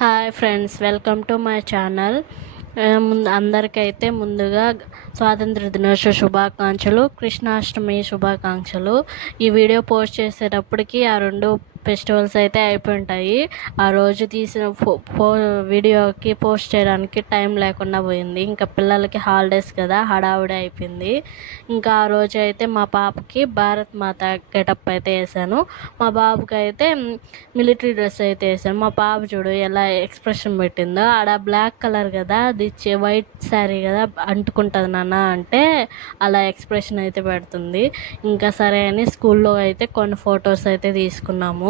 Hi friends welcome to my channel ముందు అందరికైతే ముందుగా స్వాతంత్ర దినోత్సవ శుభాకాంక్షలు కృష్ణాష్టమి శుభాకాంక్షలు. ఈ వీడియో పోస్ట్ చేసేటప్పటికి ఆ రెండు ఫెస్టివల్స్ అయితే అయిపోయింటాయి. ఆ రోజు తీసిన ఫో ఫో వీడియోకి పోస్ట్ చేయడానికి టైం లేకుండా పోయింది. ఇంకా పిల్లలకి హాలిడేస్ కదా హడావుడి అయిపోయింది. ఇంకా ఆ రోజు అయితే మా పాపకి భారత్ మాత గెటప్ అయితే వేసాను. మా బాబుకి అయితే మిలిటరీ డ్రెస్ అయితే వేసాను. మా పాప చూడు ఎలా ఎక్స్ప్రెషన్ పెట్టిందో ఆడ బ్లాక్ కలర్ కదా అది వైట్ శారీ కదా అంటుకుంటుంది నాన్న అంటే అలా ఎక్స్ప్రెషన్ అయితే పెడుతుంది. ఇంకా సరే అని స్కూల్లో అయితే కొన్ని ఫొటోస్ అయితే తీసుకున్నాము.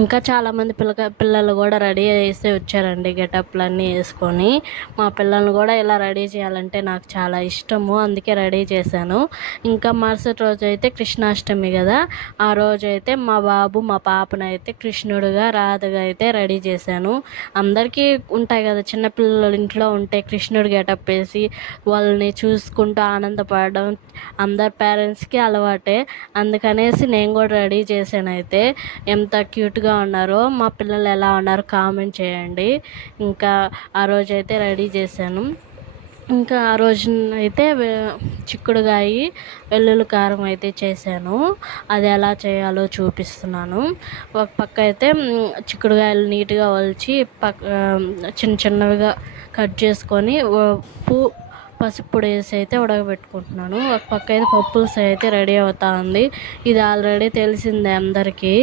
ఇంకా చాలామంది పిల్లక పిల్లలు కూడా రెడీ చేసి వచ్చారండి గెటప్లు అన్నీ వేసుకొని. మా పిల్లల్ని కూడా ఇలా రెడీ చేయాలంటే నాకు చాలా ఇష్టము అందుకే రెడీ చేశాను. ఇంకా మరుసటి రోజు అయితే కృష్ణాష్టమి కదా ఆ రోజు అయితే మా బాబు మా పాపను అయితే కృష్ణుడుగా రాధగా అయితే రెడీ చేశాను. అందరికీ ఉంటాయి కదా చిన్నపిల్లలు ఇంట్లో ఉంటే కృష్ణుడు గెటప్ వేసి వాళ్ళని చూసుకుంటూ ఆనందపడడం అందరి పేరెంట్స్కి అలవాటే. అందుకనేసి నేను కూడా రెడీ చేశాను అయితే. ఎంత క్యూట్ క్యూట్గా ఉన్నారో మా పిల్లలు ఎలా ఉన్నారో కామెంట్ చేయండి. ఇంకా ఆ రోజైతే రెడీ చేశాను. ఇంకా ఆ రోజు అయితే చిక్కుడుగాయ వెల్లుల్లి కారం అయితే చేశాను. అది ఎలా చేయాలో చూపిస్తున్నాను. ఒక పక్క అయితే చిక్కుడుగాయలు నీట్గా వలిచి పక్క చిన్న చిన్నవిగా కట్ చేసుకొని పూ పసుపు వేసి అయితే ఉడకబెట్టుకుంటున్నాను. ఒక పక్క అయితే పప్పులుసు అయితే రెడీ అవుతా ఉంది. ఇది ఆల్రెడీ తెలిసిందే అందరికీ.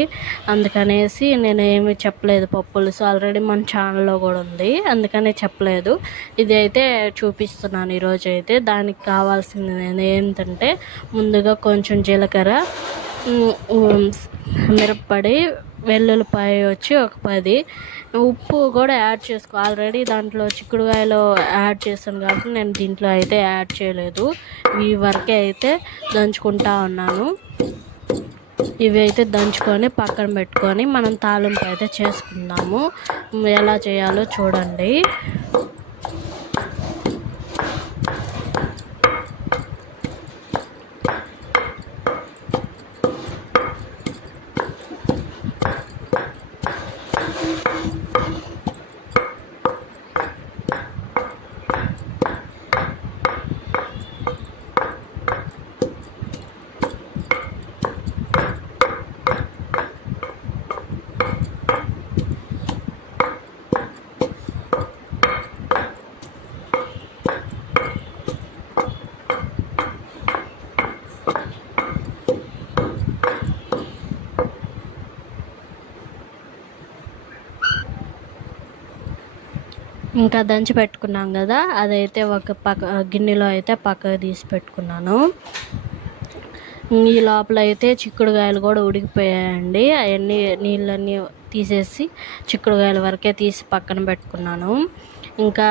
అందుకనేసి నేను ఏమీ చెప్పలేదు పప్పులుసు ఆల్రెడీ మన ఛానల్లో కూడా ఉంది. అందుకనే చెప్పలేదు. ఇది అయితే చూపిస్తున్నాను ఈరోజు అయితే. దానికి కావాల్సింది నేను ఏంటంటే ముందుగా కొంచెం జీలకర్ర మిరప్పడి వెల్లుల్లిపాయ వచ్చి ఒక పది. ఉప్పు కూడా యాడ్ చేసుకో ఆల్రెడీ దాంట్లో చిక్కుడుకాయలో యాడ్ చేస్తాను కాబట్టి నేను దీంట్లో అయితే యాడ్ చేయలేదు. ఈ వరకే అయితే దంచుకుంటా ఉన్నాను. ఇవి అయితే దంచుకొని పక్కన పెట్టుకొని మనం తాలింపు అయితే చేసుకుందాము. ఎలా చేయాలో చూడండి. ఇంకా దంచి పెట్టుకున్నాం కదా అదైతే ఒక పక్క గిన్నెలో అయితే పక్కకు తీసి పెట్టుకున్నాను. ఈ లోపల అయితే చిక్కుడుకాయలు కూడా ఉడికిపోయాయండి. అవన్నీ నీళ్ళన్నీ తీసేసి చిక్కుడుకాయల వరకే తీసి పక్కన పెట్టుకున్నాను. ఇంకా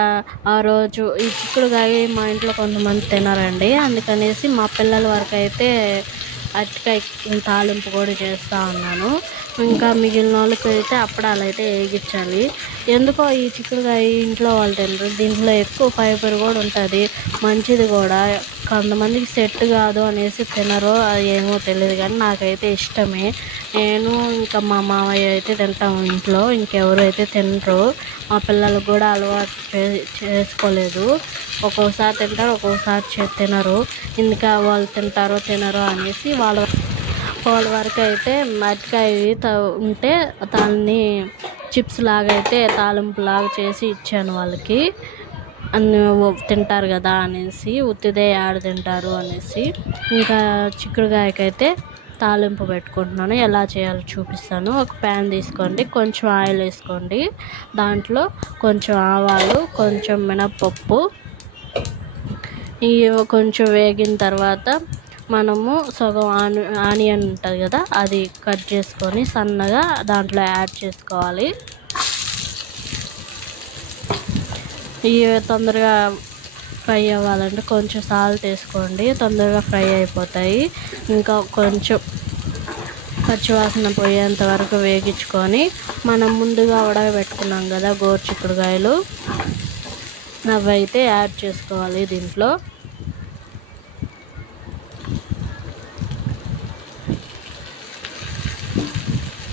ఆ రోజు ఈ చిక్కుడుకాయ మా ఇంట్లో కొంతమంది తినరండి. అందుకనేసి మా పిల్లల వరకు అయితే అరటికాయ తాలింపు కూడా చేస్తూ ఉన్నాను. ఇంకా మిగిలిన వాళ్ళకి అయితే అప్పడాలు అయితే వేగించాలి ఎందుకో ఈ చిక్కుడుకాయ ఇంట్లో వాళ్ళు తినరు. దీంట్లో ఎక్కువ ఫైబర్ కూడా ఉంటుంది. మంచిది కూడా. కొంతమందికి సెట్ కాదు అనేసి తినరు అది ఏమో తెలియదు కానీ నాకైతే ఇష్టమే. నేను ఇంకా మా మామయ్య అయితే తింటాము ఇంట్లో. ఇంకెవరు అయితే తినరు. మా పిల్లలకు కూడా అలవాటు చేసుకోలేదు. ఒక్కోసారి తింటారు ఒక్కోసారి తినరు. ఇంకా వాళ్ళు తింటారో తినరో అనేసి వాళ్ళ వాళ్ళ వరకు అయితే మట్టికాయ ఉంటే దాన్ని చిప్స్ లాగా అయితే తాలింపు లాగా చేసి ఇచ్చాను వాళ్ళకి. అన్ని తింటారు కదా అనేసి ఉత్తిదే ఆడ తింటారు అనేసి ఇంకా చిక్కుడుకాయకైతే తాలింపు పెట్టుకుంటున్నాను. ఎలా చేయాలో చూపిస్తాను. ఒక ప్యాన్ తీసుకోండి కొంచెం ఆయిల్ వేసుకోండి. దాంట్లో కొంచెం ఆవాలు కొంచెం మినప్పప్పు ఇవి కొంచెం వేగిన తర్వాత మనము సగం ఆని ఆనియన్ ఉంటుంది కదా అది కట్ చేసుకొని సన్నగా దాంట్లో యాడ్ చేసుకోవాలి. ఇవి తొందరగా ఫ్రై అవ్వాలంటే కొంచెం సాల్ట్ వేసుకోండి తొందరగా ఫ్రై అయిపోతాయి. ఇంకా కొంచెం పచ్చివాసన పోయేంత వరకు వేగించుకొని మనం ముందుగా ఉడకబెట్టుకున్నాం కదా గోరుచిక్కుడుకాయలు అవి అయితే యాడ్ చేసుకోవాలి దీంట్లో.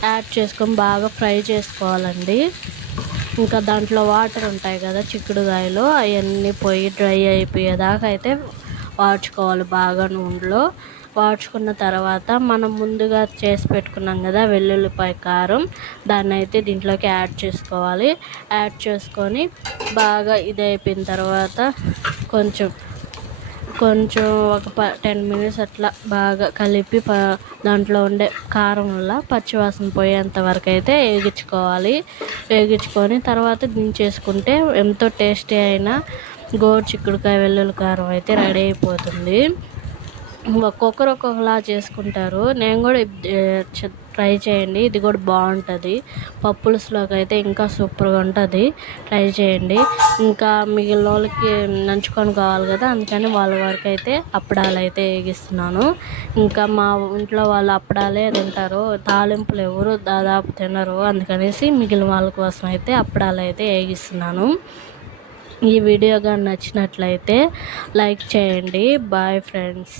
యాడ్ చేసుకొని బాగా ఫ్రై చేసుకోవాలండి. ఇంకా దాంట్లో వాటర్ ఉంటాయి కదా చిక్కుడుకాయలు అవన్నీ పోయి డ్రై అయిపోయేదాకా అయితే వాడ్చుకోవాలి బాగా నూనెలో. వాడ్చుకున్న తర్వాత మనం ముందుగా చేసి పెట్టుకున్నాం కదా వెల్లుల్లిపాయ కారం దాన్ని అయితే దీంట్లోకి యాడ్ చేసుకోవాలి. యాడ్ చేసుకొని బాగా ఇది అయిపోయిన తర్వాత కొంచెం కొంచెం ఒక ప టెన్ మినిట్స్ అట్లా బాగా కలిపి ప దాంట్లో ఉండే కారం వల్ల పచ్చివాసన పోయేంత వరకు అయితే వేగించుకోవాలి. వేగించుకొని తర్వాత దించేసుకుంటే ఎంతో టేస్టీ అయిన గోరు చిక్కుడుకాయ వెల్లుల్లి కారం అయితే రెడీ అయిపోతుంది. ఒక్కొక్కరు ఒక్కొక్కలా చేసుకుంటారు. నేను కూడా ట్రై చేయండి. ఇది కూడా బాగుంటుంది. పప్పులుస్లోకి అయితే ఇంకా సూపర్గా ఉంటుంది. ట్రై చేయండి. ఇంకా మిగిలిన వాళ్ళకి నంచుకొని కావాలి కదా అందుకని వాళ్ళ వరకు అయితే అప్పడాలు అయితే వేగిస్తున్నాను. ఇంకా మా ఇంట్లో వాళ్ళు అప్పడాలే తింటారు. తాలింపులు ఎవరు దాదాపు తినరు. అందుకనేసి మిగిలిన వాళ్ళ కోసం అయితే అప్పడాలు అయితే వేగిస్తున్నాను. ఈ వీడియో కానీ నచ్చినట్లయితే లైక్ చేయండి. Bye friends.